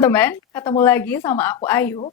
teman-teman, ketemu lagi sama aku Ayu.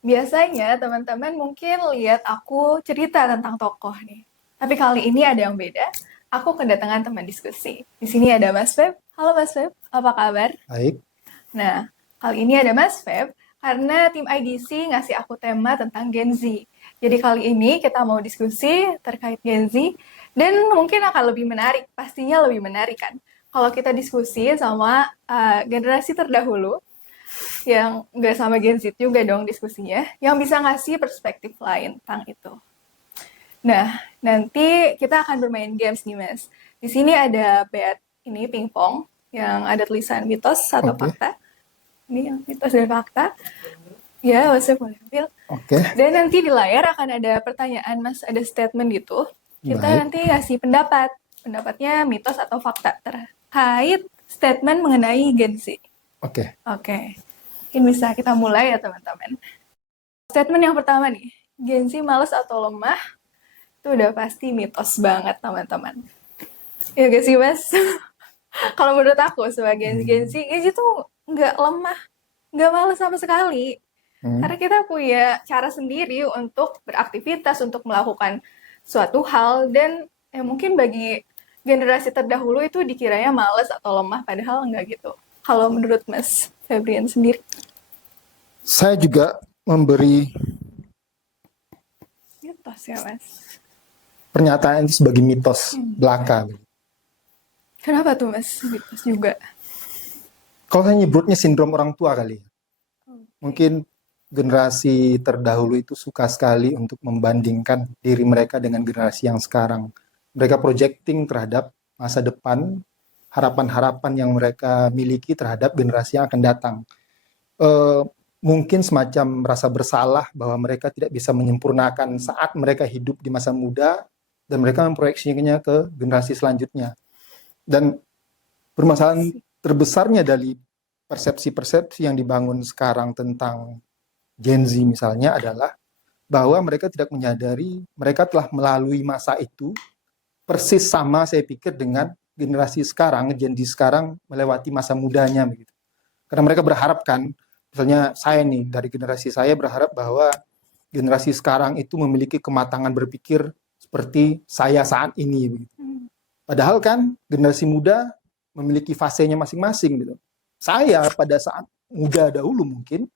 Biasanya teman-teman mungkin lihat aku cerita tentang tokoh nih. Tapi kali ini ada yang beda. Aku kedatangan teman diskusi. Di sini ada Mas Feb. Halo Mas Feb, apa kabar? Baik, Nah, kali ini ada Mas Feb karena tim IDC ngasih aku tema tentang Gen Z. Jadi kali ini kita mau diskusi terkait Gen Z dan mungkin akan lebih menarik, pastinya lebih menarik kan. Kalau kita diskusi sama generasi terdahulu yang nggak sama Gen Z juga dong diskusinya, yang bisa ngasih perspektif lain tentang itu. Nah, nanti kita akan bermain games nih, Mas. Di sini ada ini pingpong yang ada tulisan mitos atau oke, fakta. Ini yang mitos dan fakta. Ya, Mas boleh ambil. oke, Dan nanti di layar akan ada pertanyaan, Mas, ada statement gitu. Kita baik, nanti ngasih pendapat. Pendapatnya mitos atau fakta terkait statement mengenai Gen Z. oke. Oke. Mungkin bisa kita mulai ya, teman-teman. Statement yang pertama nih, Gen Z males atau lemah, itu udah pasti mitos banget, teman-teman. Ya gak sih, Mas? Kalau menurut aku sebagai Gen Z tuh nggak lemah, nggak males sama sekali. Hmm. Karena kita punya cara sendiri untuk beraktivitas, untuk melakukan suatu hal, dan mungkin bagi generasi terdahulu itu dikiranya males atau lemah, padahal nggak gitu. Kalau menurut Mas Febrian sendiri? Saya juga memberi Mitos ya, Mas. pernyataan itu sebagai mitos belaka. Kenapa tuh, Mas? Mitos juga. Kalau saya nyebutnya sindrom orang tua kali. Mungkin generasi terdahulu itu suka sekali untuk membandingkan diri mereka dengan generasi yang sekarang. Mereka projecting terhadap masa depan, harapan-harapan yang mereka miliki terhadap generasi yang akan datang. Mungkin semacam rasa bersalah bahwa mereka tidak bisa menyempurnakan saat mereka hidup di masa muda dan mereka memproyeksinya ke generasi selanjutnya. Dan permasalahan terbesarnya dari persepsi-persepsi yang dibangun sekarang tentang Gen Z misalnya adalah bahwa mereka tidak menyadari mereka telah melalui masa itu persis sama saya pikir dengan generasi sekarang, Gen Z sekarang melewati masa mudanya begitu. Karena mereka berharap kan, misalnya saya nih dari generasi saya berharap bahwa generasi sekarang itu memiliki kematangan berpikir seperti saya saat ini begitu. Padahal kan generasi muda memiliki fasenya masing-masing gitu. Saya pada saat muda dahulu mungkin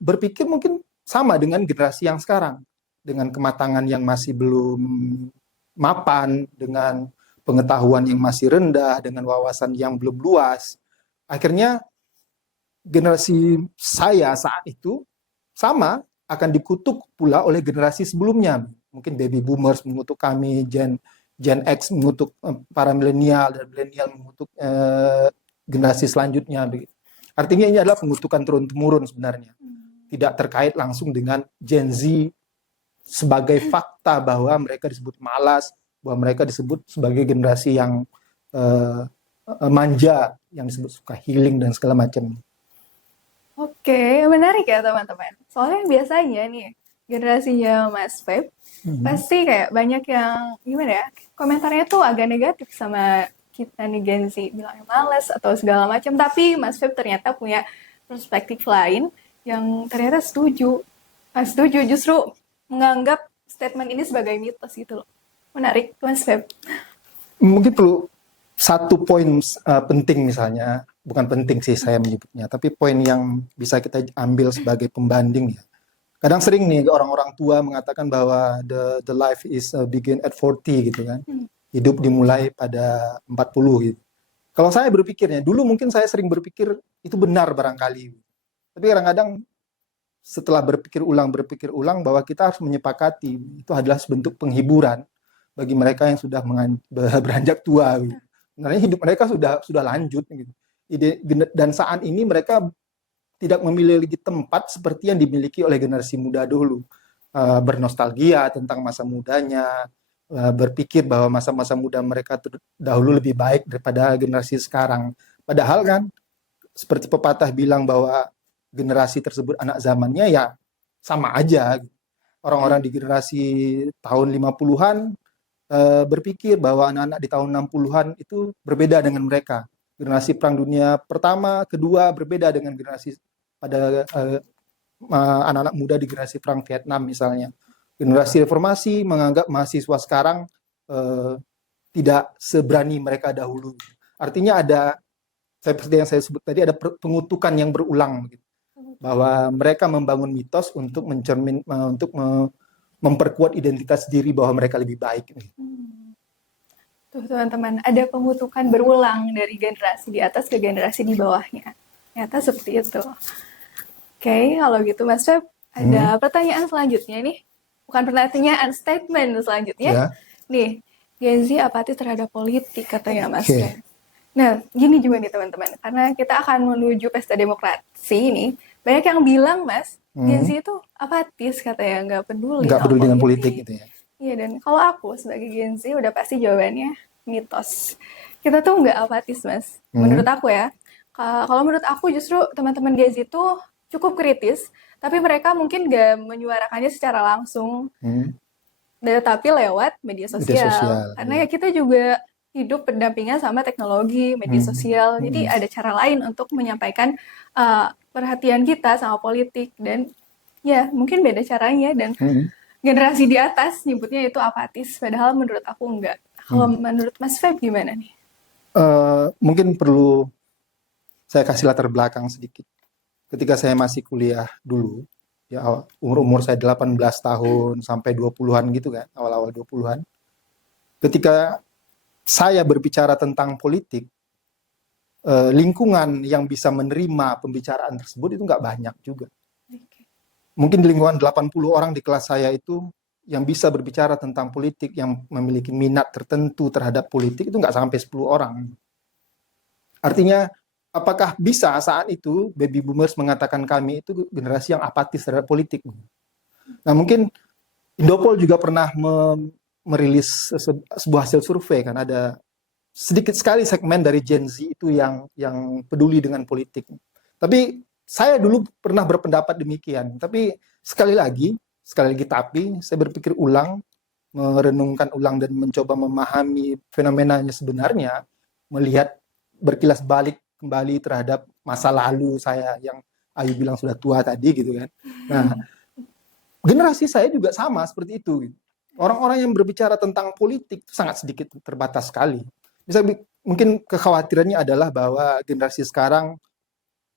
berpikir mungkin sama dengan generasi yang sekarang, dengan kematangan yang masih belum mapan, dengan pengetahuan yang masih rendah, dengan wawasan yang belum luas. Akhirnya generasi saya saat itu sama akan dikutuk pula oleh generasi sebelumnya. Mungkin baby boomers mengutuk kami, Gen X mengutuk para milenial, dan milenial mengutuk generasi selanjutnya. Artinya ini adalah pengutukan turun-temurun sebenarnya. Tidak terkait langsung dengan Gen Z sebagai fakta bahwa mereka disebut malas, bahwa mereka disebut sebagai generasi yang manja, yang disebut suka healing dan segala macam. Oke, menarik ya teman-teman. Soalnya biasanya nih, generasinya Mas Feb, pasti kayak banyak yang, gimana ya, komentarnya tuh agak negatif sama kita nih Gen Z. Bilangnya males atau segala macam. Tapi Mas Feb ternyata punya perspektif lain yang ternyata setuju. Setuju, justru menganggap statement ini sebagai mitos gitu loh. Menarik, Mas Feb. Mungkin perlu satu poin penting misalnya, bukan penting sih saya menyebutnya, tapi poin yang bisa kita ambil sebagai pembanding ya. Kadang sering nih orang-orang tua mengatakan bahwa the life is begin at 40 gitu kan. Hidup dimulai pada 40 gitu. Kalau saya berpikirnya, dulu mungkin saya sering berpikir itu benar barangkali. Tapi kadang-kadang setelah berpikir ulang bahwa kita harus menyepakati itu adalah sebentuk penghiburan bagi mereka yang sudah beranjak tua gitu. Sebenarnya hidup mereka sudah lanjut gitu. Dan saat ini mereka tidak memiliki tempat seperti yang dimiliki oleh generasi muda dulu. Bernostalgia tentang masa mudanya, berpikir bahwa masa-masa muda mereka dahulu lebih baik daripada generasi sekarang. Padahal kan seperti pepatah bilang bahwa generasi tersebut anak zamannya, ya sama aja. Orang-orang di generasi tahun 50-an berpikir bahwa anak-anak di tahun 60-an itu berbeda dengan mereka. Generasi Perang Dunia Pertama, Kedua berbeda dengan generasi pada anak-anak muda di generasi Perang Vietnam misalnya. Generasi Reformasi menganggap mahasiswa sekarang tidak seberani mereka dahulu. Artinya ada, seperti yang saya sebut tadi, ada pengutukan yang berulang, gitu. Bahwa mereka membangun mitos untuk memperkuat identitas diri bahwa mereka lebih baik. Tuh teman-teman, ada pengutukan berulang dari generasi di atas ke generasi di bawahnya. Ternyata seperti itu. Oke, kalau gitu Mas Feb, ada pertanyaan selanjutnya nih. Bukan pertanyaan, statement selanjutnya. Ya. Nih, Gen Z apatis terhadap politik katanya Mas Oke. Feb. Nah, gini juga nih teman-teman, karena kita akan menuju pesta demokrasi ini, banyak yang bilang Mas, Gen Z itu apatis katanya, nggak peduli Nggak sama peduli dengan politik gitu ya. Iya, dan kalau aku sebagai Gen Z udah pasti jawabannya mitos. Kita tuh nggak apatis, Mas. Menurut aku ya. Kalau menurut aku justru teman-teman Gen Z itu cukup kritis, tapi mereka mungkin nggak menyuarakannya secara langsung, tapi lewat media sosial. Karena ya kita juga hidup berdampingan sama teknologi, media sosial. Jadi ada cara lain untuk menyampaikan perhatian kita sama politik. Dan ya mungkin beda caranya. Dan generasi di atas nyebutnya itu apatis, padahal menurut aku enggak. Kalau menurut Mas Feb gimana nih? Mungkin perlu saya kasih latar belakang sedikit. Ketika saya masih kuliah dulu, ya umur saya 18 tahun sampai 20-an gitu kan, awal-awal 20-an. Ketika saya berbicara tentang politik, lingkungan yang bisa menerima pembicaraan tersebut itu nggak banyak juga. Mungkin di lingkungan 80 orang di kelas saya itu yang bisa berbicara tentang politik, yang memiliki minat tertentu terhadap politik itu nggak sampai 10 orang. Artinya, apakah bisa saat itu baby boomers mengatakan kami itu generasi yang apatis terhadap politik? Nah, mungkin Indopol juga pernah merilis sebuah hasil survei, kan ada sedikit sekali segmen dari Gen Z itu yang peduli dengan politik. Tapi saya dulu pernah berpendapat demikian, tapi sekali lagi tapi saya berpikir ulang, merenungkan ulang dan mencoba memahami fenomenanya sebenarnya, melihat berkilas balik kembali terhadap masa lalu saya yang Ayu bilang sudah tua tadi gitu kan. Nah, generasi saya juga sama seperti itu. Orang-orang yang berbicara tentang politik sangat sedikit, terbatas sekali. Mungkin kekhawatirannya adalah bahwa generasi sekarang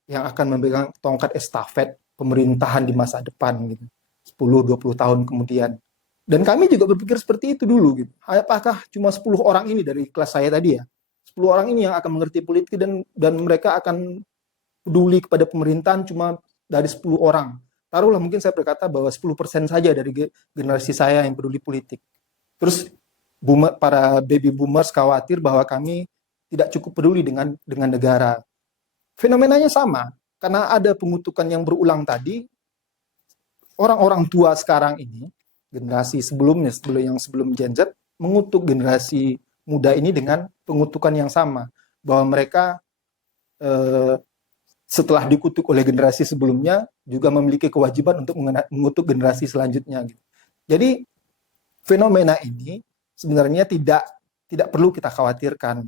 yang akan memegang tongkat estafet pemerintahan di masa depan gitu. 10-20 tahun kemudian. Dan kami juga berpikir seperti itu dulu gitu. Apakah cuma 10 orang ini dari kelas saya tadi ya? 10 orang ini yang akan mengerti politik dan mereka akan peduli kepada pemerintahan cuma dari 10 orang. Taruhlah mungkin saya berkata bahwa 10% saja dari generasi saya yang peduli politik. Terus para baby boomers khawatir bahwa kami tidak cukup peduli dengan negara. Fenomenanya sama, karena ada pengutukan yang berulang tadi. Orang-orang tua sekarang ini, generasi sebelumnya, sebelum Gen Z, mengutuk generasi muda ini dengan pengutukan yang sama, bahwa mereka setelah dikutuk oleh generasi sebelumnya juga memiliki kewajiban untuk mengutuk generasi selanjutnya. Jadi fenomena ini sebenarnya tidak perlu kita khawatirkan.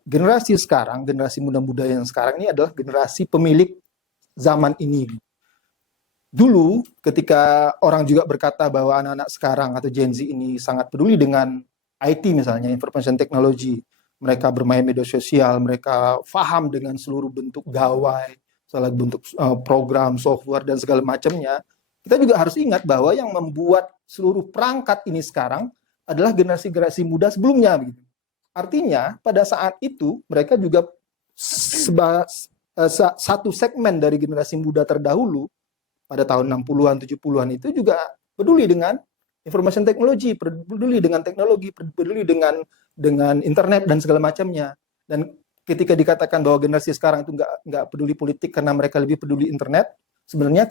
Generasi sekarang, generasi muda-muda yang sekarang ini adalah generasi pemilik zaman ini. Dulu ketika orang juga berkata bahwa anak-anak sekarang atau Gen Z ini sangat peduli dengan IT misalnya, information technology, mereka bermain media sosial, mereka paham dengan seluruh bentuk gawai, segala bentuk program, software dan segala macamnya. Kita juga harus ingat bahwa yang membuat seluruh perangkat ini sekarang adalah generasi-generasi muda sebelumnya. Artinya pada saat itu mereka juga satu segmen dari generasi muda terdahulu pada tahun 60-an, 70-an itu juga peduli dengan information technology, peduli dengan teknologi, peduli dengan internet dan segala macamnya. Dan ketika dikatakan bahwa generasi sekarang itu nggak peduli politik karena mereka lebih peduli internet, sebenarnya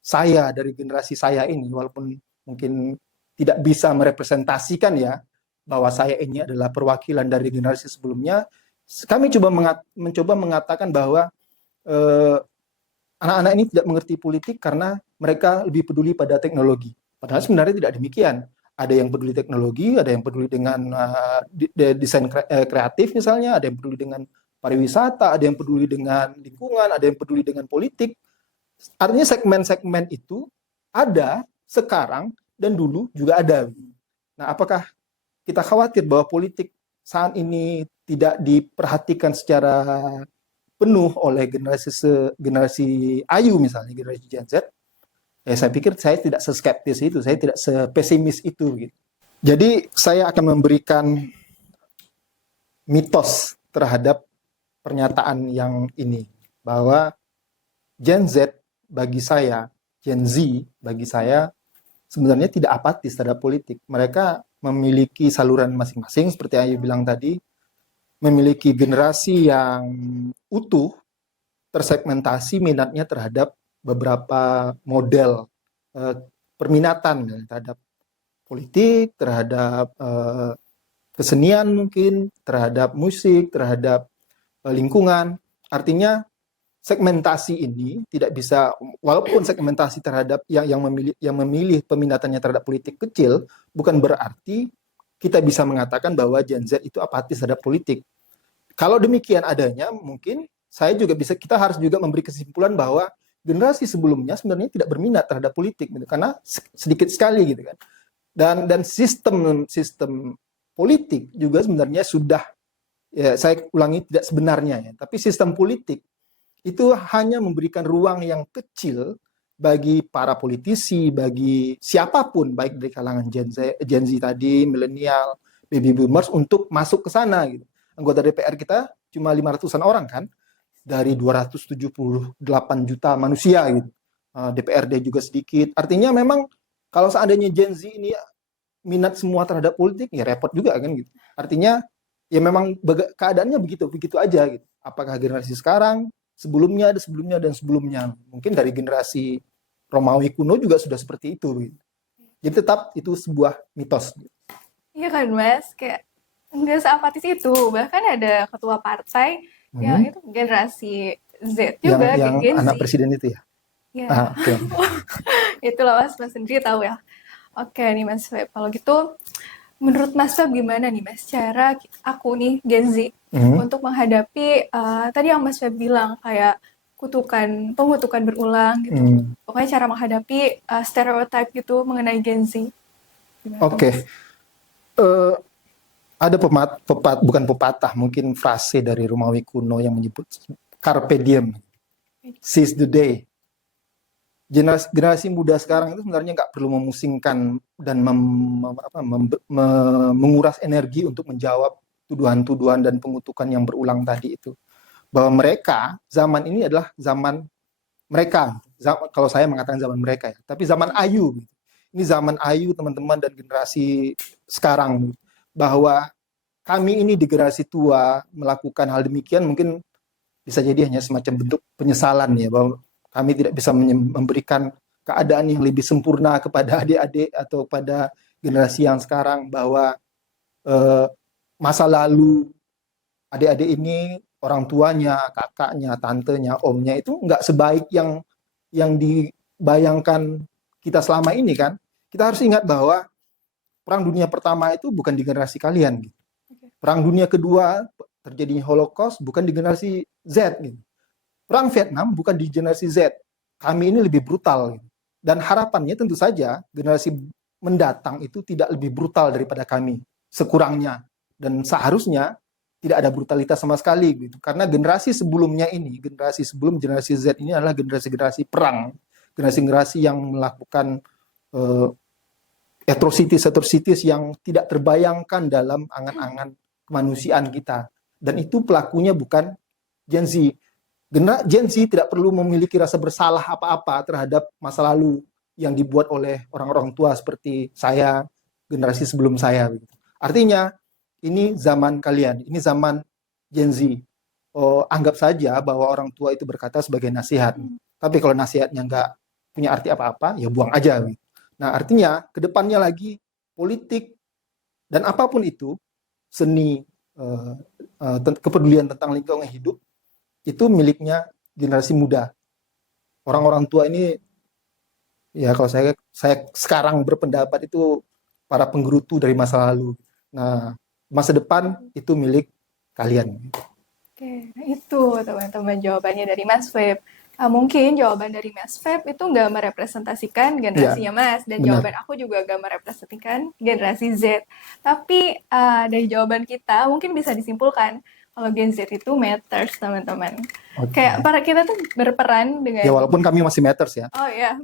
saya dari generasi saya ini, walaupun mungkin tidak bisa merepresentasikan ya, bahwa saya ini adalah perwakilan dari generasi sebelumnya, kami mencoba mengatakan bahwa anak-anak ini tidak mengerti politik karena mereka lebih peduli pada teknologi. Padahal sebenarnya tidak demikian. Ada yang peduli teknologi, ada yang peduli dengan desain kreatif misalnya, ada yang peduli dengan pariwisata, ada yang peduli dengan lingkungan, ada yang peduli dengan politik. Artinya segmen-segmen itu ada sekarang dan dulu juga ada. Nah, apakah kita khawatir bahwa politik saat ini tidak diperhatikan secara penuh oleh generasi Ayu misalnya, generasi Gen Z? Ya, saya pikir saya tidak seskeptis itu, saya tidak sepesimis itu. Gitu. Jadi saya akan memberikan mitos terhadap pernyataan yang ini, bahwa Gen Z bagi saya, Gen Z bagi saya sebenarnya tidak apatis terhadap politik. Mereka memiliki saluran masing-masing, seperti Ayu bilang tadi, memiliki generasi yang utuh, tersegmentasi minatnya terhadap beberapa model perminatan terhadap politik, terhadap kesenian mungkin, terhadap musik, terhadap lingkungan. Artinya segmentasi ini tidak bisa, walaupun segmentasi terhadap yang memilih peminatannya terhadap politik kecil, bukan berarti kita bisa mengatakan bahwa Gen Z itu apatis terhadap politik. Kalau demikian adanya, mungkin kita harus juga memberi kesimpulan bahwa generasi sebelumnya sebenarnya tidak berminat terhadap politik, gitu, karena sedikit sekali gitu kan. Dan sistem politik juga sebenarnya sudah, ya saya ulangi, tidak sebenarnya ya, tapi sistem politik itu hanya memberikan ruang yang kecil bagi para politisi, bagi siapapun, baik dari kalangan Gen Z tadi, milenial, baby boomers, untuk masuk ke sana gitu. Anggota DPR kita cuma 500-an orang kan, dari 278 juta manusia gitu. DPRD juga sedikit. Artinya memang kalau seandainya Gen Z ini minat semua terhadap politik, ya repot juga kan gitu. Artinya ya memang keadaannya begitu aja gitu. Apakah generasi sekarang, sebelumnya, dan sebelumnya. Mungkin dari generasi Romawi kuno juga sudah seperti itu gitu. Jadi tetap itu sebuah mitos. Iya kan Mas, kayak nggak seapatis itu. Bahkan ada ketua partai yang itu generasi Z juga, yang Gen Z. anak presiden itu ya? Ya. Okay. Itulah Mas sendiri tahu ya. Oke nih Mas Feb, kalau gitu menurut Mas Feb gimana nih Mas cara aku nih Gen Z untuk menghadapi tadi yang Mas Feb bilang kayak pengutukan berulang gitu. Pokoknya cara menghadapi stereotip gitu mengenai Gen Z. Oke. Ada bukan pepatah, mungkin frase dari Romawi kuno yang menyebut carpe diem, seize the day. Generasi muda sekarang itu sebenarnya nggak perlu memusingkan dan menguras energi untuk menjawab tuduhan-tuduhan dan pengutukan yang berulang tadi itu. Bahwa mereka, zaman ini adalah zaman mereka. Kalau saya mengatakan zaman mereka ya, tapi zaman Ayu. Ini zaman Ayu teman-teman dan generasi sekarang. Bahwa kami ini di generasi tua melakukan hal demikian mungkin bisa jadi hanya semacam bentuk penyesalan ya, bahwa kami tidak bisa memberikan keadaan yang lebih sempurna kepada adik-adik atau pada generasi yang sekarang, bahwa masa lalu adik-adik ini, orang tuanya, kakaknya, tantenya, omnya itu nggak sebaik yang dibayangkan kita selama ini kan. Kita harus ingat bahwa Perang Dunia Pertama itu bukan di generasi kalian. Gitu. Perang Dunia Kedua, terjadinya Holocaust, bukan di generasi Z. Gitu. Perang Vietnam bukan di generasi Z. Kami ini lebih brutal. Gitu. Dan harapannya tentu saja generasi mendatang itu tidak lebih brutal daripada kami. Sekurangnya. Dan seharusnya tidak ada brutalitas sama sekali. Gitu. Karena generasi sebelumnya ini, generasi sebelum generasi Z ini adalah generasi-generasi perang. Generasi-generasi yang melakukan atrocities yang tidak terbayangkan dalam angan-angan kemanusiaan kita. Dan itu pelakunya bukan Gen Z. Gen Z tidak perlu memiliki rasa bersalah apa-apa terhadap masa lalu yang dibuat oleh orang-orang tua seperti saya, generasi sebelum saya. Artinya, ini zaman kalian, ini zaman Gen Z. Anggap saja bahwa orang tua itu berkata sebagai nasihat. Tapi kalau nasihatnya nggak punya arti apa-apa, ya buang aja. Nah, artinya kedepannya lagi politik dan apapun itu, seni, kepedulian tentang lingkungan hidup, itu miliknya generasi muda. Orang-orang tua ini, ya kalau saya sekarang berpendapat itu para penggerutu dari masa lalu. Nah, masa depan itu milik kalian. Oke, nah itu teman-teman jawabannya dari Mas Feb. Mungkin jawaban dari Mas Feb itu nggak merepresentasikan Ya, generasinya Mas, dan benar. jawaban aku juga nggak merepresentasikan generasi Z. Tapi dari jawaban kita mungkin bisa disimpulkan kalau Gen Z itu matters, teman-teman. Oke. Kayak para kita tuh berperan Ya, dengan, walaupun kami masih matters ya. oh ya,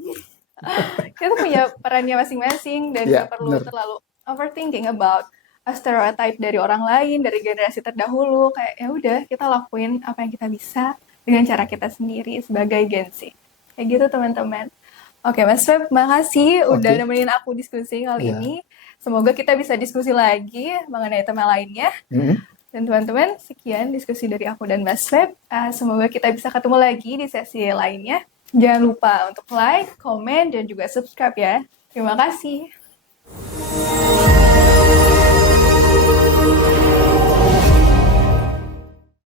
kita tuh punya perannya masing-masing dan Ya, nggak perlu benar. terlalu overthinking about a stereotype dari orang lain, dari generasi terdahulu. Kayak ya udah kita lakuin apa yang kita bisa dengan cara kita sendiri sebagai Gen Z. Kayak gitu teman-teman. Oke Mas Feb, makasih udah Oke. nemenin aku diskusi kali Ya. ini. Semoga kita bisa diskusi lagi mengenai tema lainnya. Mm-mm. Dan teman-teman, sekian diskusi dari aku dan Mas Feb. Semoga kita bisa ketemu lagi di sesi lainnya. Jangan lupa untuk like, komen, dan juga subscribe ya. Terima kasih.